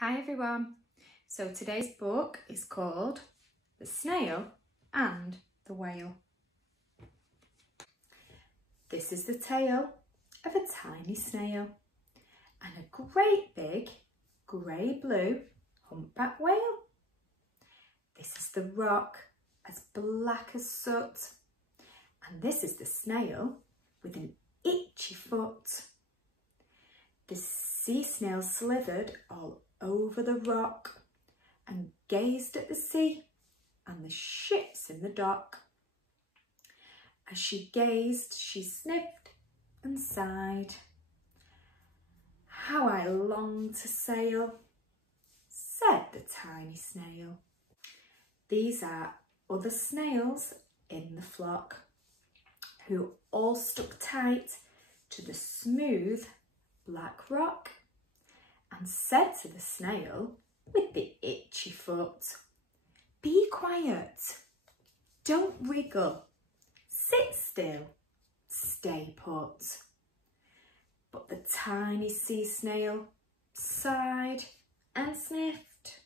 Hi everyone. So today's book is called The Snail and the Whale. This is the tale of a tiny snail and a great big grey blue humpback whale. This is the rock as black as soot, and this is the snail with an itchy foot. The sea snail slithered all over the rock and gazed at the sea and the ships in the dock. As she gazed, she sniffed and sighed. "How I long to sail," said the tiny snail. These are other snails in the flock who all stuck tight to the smooth black rock and said to the snail with the itchy foot, "Be quiet, don't wriggle, sit still, stay put." But the tiny sea snail sighed and sniffed,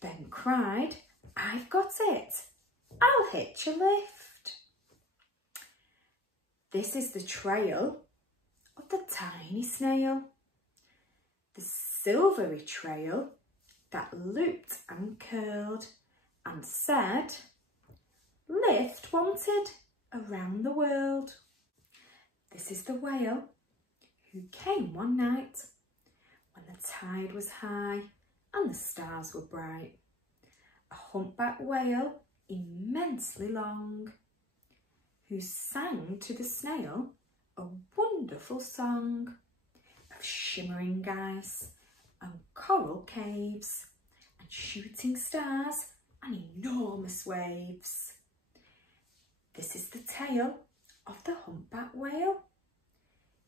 then cried, "I've got it, I'll hitch a lift." This is the trail of the tiny snail, the silvery trail that looped and curled and said, "Lift wanted around the world." This is the whale who came one night when the tide was high and the stars were bright. A humpback whale immensely long, who sang to the snail a wonderful song of shimmering ice and coral caves and shooting stars and enormous waves. This is the tale of the humpback whale.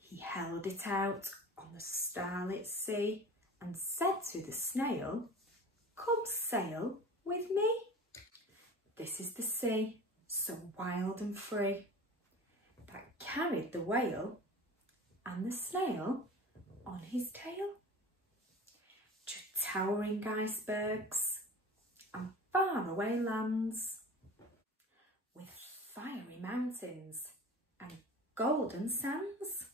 He held it out on the starlit sea and said to the snail, "Come sail with me." This is the sea, so wild and free, that carried the whale and the snail on his tail to towering icebergs and faraway lands with fiery mountains and golden sands.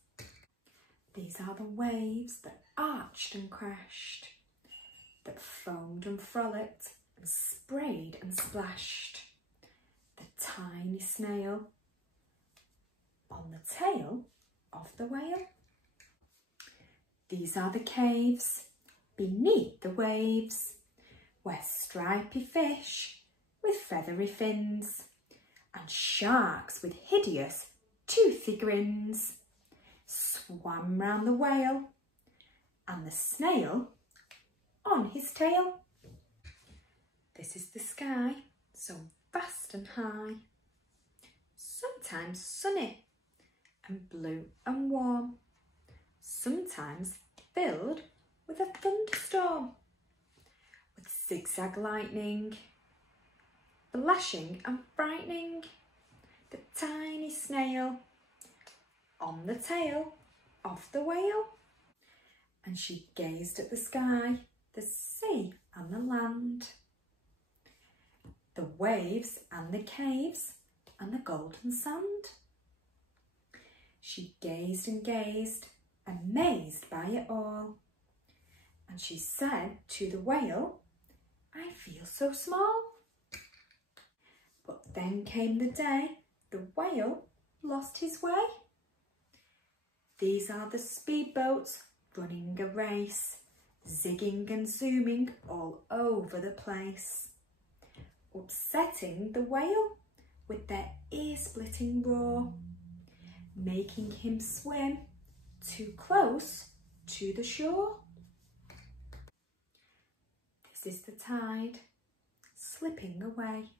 These are the waves that arched and crashed, that foamed and frolicked and sprayed and splashed the tiny snail on the tail of the whale. These are the caves beneath the waves, where stripy fish with feathery fins and sharks with hideous toothy grins swam round the whale and the snail on his tail. This is the sky, so vast and high, sometimes sunny and blue and warm, sometimes filled with a thunderstorm, with zigzag lightning, flashing and frightening the tiny snail on the tail of the whale. And she gazed at the sky, the sea and the land, the waves and the caves and the golden sand. She gazed and gazed, amazed by it all. And she said to the whale, "I feel so small." But then came the day the whale lost his way. These are the speedboats running a race, zigging and zooming all over the place, upsetting the whale with their ear-splitting roar, making him swim too close to the shore. This is the tide slipping away.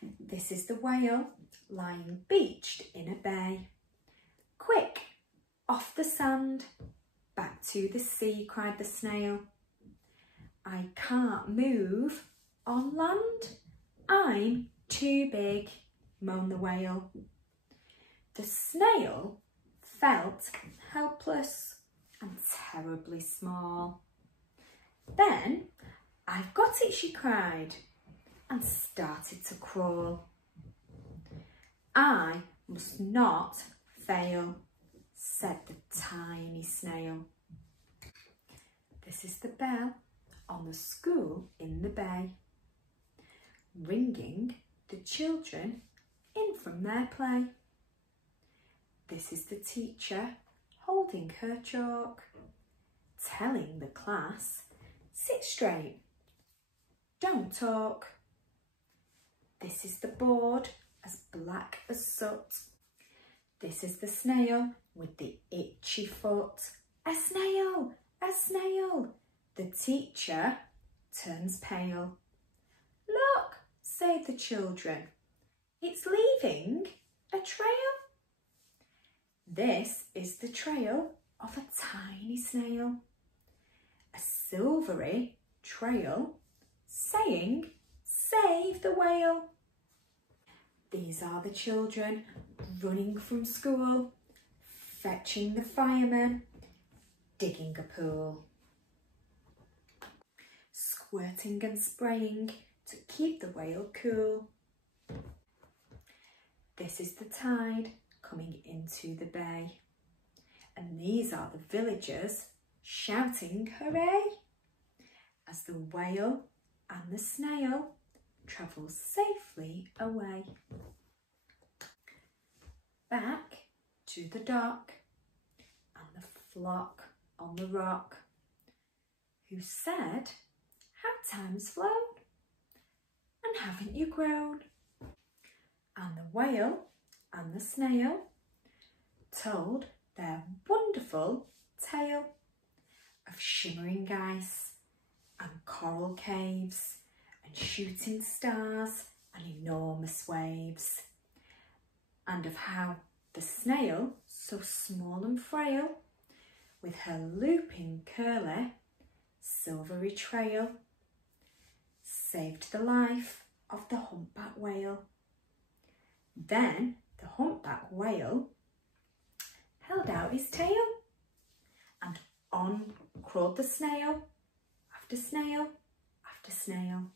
This is the whale lying beached in a bay. "Quick, off the sand, back to the sea," cried the snail. "I can't move on land, I'm too big," moaned the whale. The snail felt helpless and terribly small. Then, "I've got it," she cried, and started to crawl. "I must not fail," said the tiny snail. This is the bell on the school in the bay, ringing the children in from their play. This is the teacher holding her chalk, telling the class, "Sit straight, don't talk." This is the board as black as soot. This is the snail with the itchy foot. "A snail, a snail." The teacher turns pale. "Look," say the children, "it's leaving a trail." This is the trail of a tiny snail, a silvery trail saying, "Save the whale." These are the children running from school, fetching the firemen, digging a pool, squirting and spraying to keep the whale cool. This is the tide coming into the bay, and these are the villagers shouting hooray as the whale and the snail travel safely away. Back to the dock and the flock on the rock, who said, "How time's flown, and haven't you grown?" And the whale and the snail told their wonderful tale of shimmering ice and coral caves and shooting stars and enormous waves, and of how the snail, so small and frail, with her looping curly silvery trail, saved the life of the humpback whale. Then the humpback whale held out his tail, and on crawled the snail after snail after snail,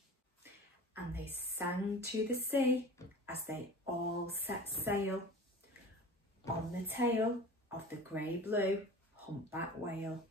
and they sang to the sea as they all set sail on the tail of the grey-blue humpback whale.